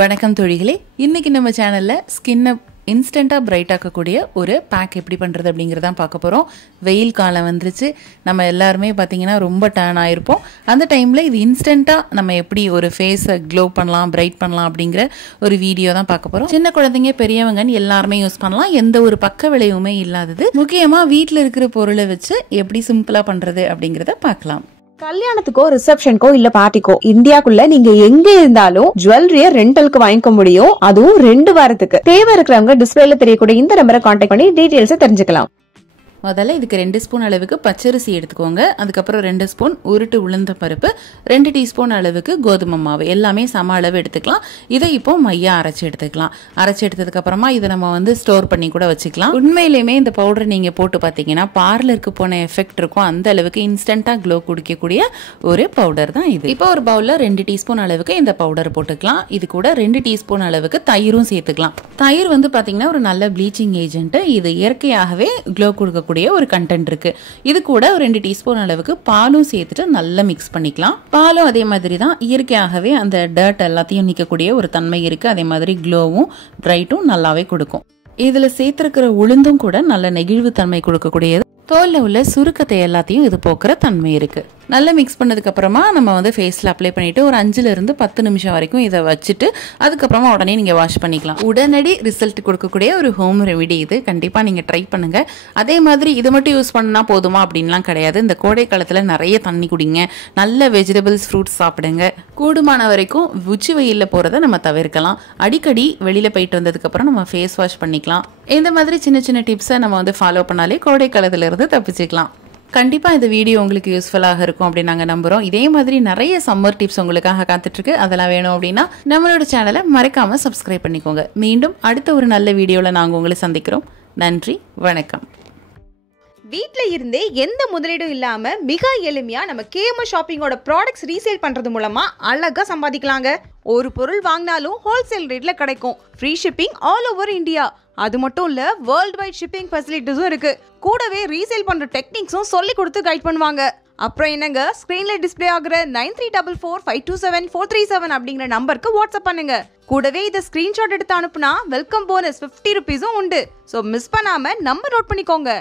வணக்கம் தோழிகளே, இன்னைக்கு நம்ம சேனல்ல ஸ்கின்னை இன்ஸ்டண்டா பிரைட் ஆக்கக்கூடிய ஒரு பேக் எப்படி பண்றது அப்படிங்கறத பார்க்க போறோம். வெயில் காலம் வந்துருச்சு. நம்ம எல்லாருமே பாத்தீங்கன்னா ரொம்ப டர்ன் ஆயிருப்போம். அந்த டைம்ல இது இன்ஸ்டண்டா நம்ம எப்படி ஒரு ஃபேஸை க்ளோ பண்ணலாம், பிரைட் பண்ணலாம் அப்படிங்கிற ஒரு வீடியோ தான் பார்க்க போறோம். சின்ன குழந்தைங்க பெரியவங்கன்னு எல்லாருமே யூஸ் பண்ணலாம். எந்த ஒரு பக்க விளைவுமே இல்லாதது. முக்கியமா வீட்டில் இருக்கிற பொருளை வச்சு எப்படி சிம்பிளா பண்றது அப்படிங்கறத பார்க்கலாம். கல்யாணத்துக்கோ ரிசப்ஷனுக்கோ இல்ல பார்ட்டிக்கோ இந்தியாக்குள்ள நீங்க எங்க இருந்தாலும் ஜுவல்லரிய ரெண்டலுக்கு வாங்கிக்க முடியும். அதுவும் 2 வாரத்துக்கு. தேவை இருக்கிறவங்க டிஸ்பிளேல தெரியக்கூடிய இந்த நம்பரை கான்டாக்ட் பண்ணி டீடைல்ஸ் தெரிஞ்சுக்கலாம். முதல்ல இதுக்கு 2 ஸ்பூன் அளவுக்கு பச்சரிசி எடுத்துக்கோங்க. அதுக்கப்புறம் 2 ஸ்பூன் உருட்டு உளுந்த பருப்பு, 2 டீஸ்பூன் அளவுக்கு கோதுமை மாவு, எல்லாமே சம அளவு எடுத்துக்கலாம். இதை இப்போ மையா அரைச்சி எடுத்துக்கலாம். அரைச்சி எடுத்ததுக்கு அப்புறமா இதை நம்ம ஸ்டோர் பண்ணி கூட வச்சுக்கலாம். உண்மையிலுமே இந்த பவுடர் நீங்க போட்டு பார்த்தீங்கன்னா பார்லருக்கு போன எஃபெக்ட் இருக்கும். அந்த அளவுக்கு இன்ஸ்டன்டா க்ளோ குடிக்கக்கூடிய ஒரு பவுடர் தான் இது. இப்போ ஒரு பவுல்ல 2 டீஸ்பூன் அளவுக்கு இந்த பவுடர் போட்டுக்கலாம். இது கூட 2 டீஸ்பூன் அளவுக்கு தயிரும் சேர்த்துக்கலாம். தயிர் பாத்தீங்கன்னா ஒரு நல்ல ப்ளீச்சிங் ஏஜென்ட். இது இயற்கையாகவே க்ளோ கொடுக்க ஒரு கண்டென்ட் இருக்கு. இது கூட ஒரு 2 டீஸ்பூன் அளவுக்கு பாலும் சேர்த்துட்டு நல்லா மிக்ஸ் பண்ணிக்கலாம். பாலும் அதே மாதிரி தான் இயற்கையாகவே அந்த டர்ட் எல்லாத்தையும் நீக்கக்கூடிய ஒரு தன்மை இருக்கு. அதே மாதிரி க்ளோவும் பிரைட்டும் நல்லாவே கொடுக்கும். இதுல சேர்த்திருக்கிற உளுந்தும் கூட நல்ல நெகிழ்வு தன்மை கொடுக்கக்கூடியது. தோல்ல உள்ள சுருக்கத்தை எல்லாத்தையும் இது போக்குற தன்மை இருக்கு. நல்லா மிக்ஸ் பண்ணதுக்கு அப்புறமா நம்ம ஃபேஸ்ல அப்ளை பண்ணிட்டு ஒரு 5 இருந்து 10 நிமிஷம் வரைக்கும் இதை வச்சுட்டு அதுக்கப்புறமா உடனே நீங்க வாஷ் பண்ணிக்கலாம். உடனடி ரிசல்ட் கொடுக்கக்கூடிய ஒரு ஹோம் ரெமிடி இது. கண்டிப்பா நீங்க ட்ரை பண்ணுங்க. அதே மாதிரி இதை மட்டும் யூஸ் பண்ணா போதுமா அப்படின்லாம் கிடையாது. இந்த கோடை காலத்துல நிறைய தண்ணி குடிங்க, நல்ல வெஜிடபிள்ஸ் ஃப்ரூட்ஸ் சாப்பிடுங்க. கூடுமான வரைக்கும் உச்சி வெயில்ல போறதை நம்ம தவிர்க்கலாம். அடிக்கடி வெளியில போயிட்டு வந்ததுக்கு அப்புறம் நம்ம ஃபேஸ் வாஷ் பண்ணிக்கலாம். இந்த மாதிரி சின்ன சின்ன டிப்ஸை நம்ம ஃபாலோ பண்ணாலே கோடை காலத்துல இருந்து தப்பிச்சுக்கலாம். கண்டிப்பா இந்த வீடியோ உங்களுக்கு யூஸ்ஃபுல்லாக இருக்கும் அப்படின்னு நாங்க நம்புறோம். இதே மாதிரி நிறைய சம்மர் டிப்ஸ் உங்களுக்காக காத்துட்டு இருக்கு. அதெல்லாம் வேணும் அப்படின்னா நம்மளோட சேனலை மறக்காம சப்ஸ்கிரைப் பண்ணிக்கோங்க. மீண்டும் அடுத்த ஒரு நல்ல வீடியோல நாங்க உங்களை சந்திக்கிறோம். நன்றி, வணக்கம். வீட்ல இருந்தே எந்த முதலீடும் இல்லாம மிக எளிமையா நம்ம கேஎம்எஸ் ஷாப்பிங்கோட ப்ராடக்ட்ஸ் ரீசேல் பண்றது மூலமா அழகா சம்பாதிக்கலாங்க. ஒரு பொருள் வாங்கினாலும் ஹோல்சேல் ரேட்ல கிடைக்கும். Free shipping all over India. அது மட்டும் இல்ல, வேர்ல்ட் வைட் ஷிப்பிங் ஃபெசிலிட்டிஸும் இருக்கு. கூடவே ரீசேல் பண்ற டெக்னிக்ஸும் சொல்லி கொடுத்து கைட் பண்ணுவாங்க. அப்புறம் என்னங்க, ஸ்கிரீன்ல டிஸ்பிளே ஆகுற 9344527437 அப்படிங்கிற நம்பருக்கு வாட்ஸ்அப் பண்ணுங்க. கூடவே இதை ஸ்கிரீன்ஷாட் எடுத்து அனுப்புனா வெல்கம் போனஸ் 50 ரூபீஸும் உண்டு. ஸோ மிஸ் பண்ணாம நம்பர் நோட் பண்ணிக்கோங்க.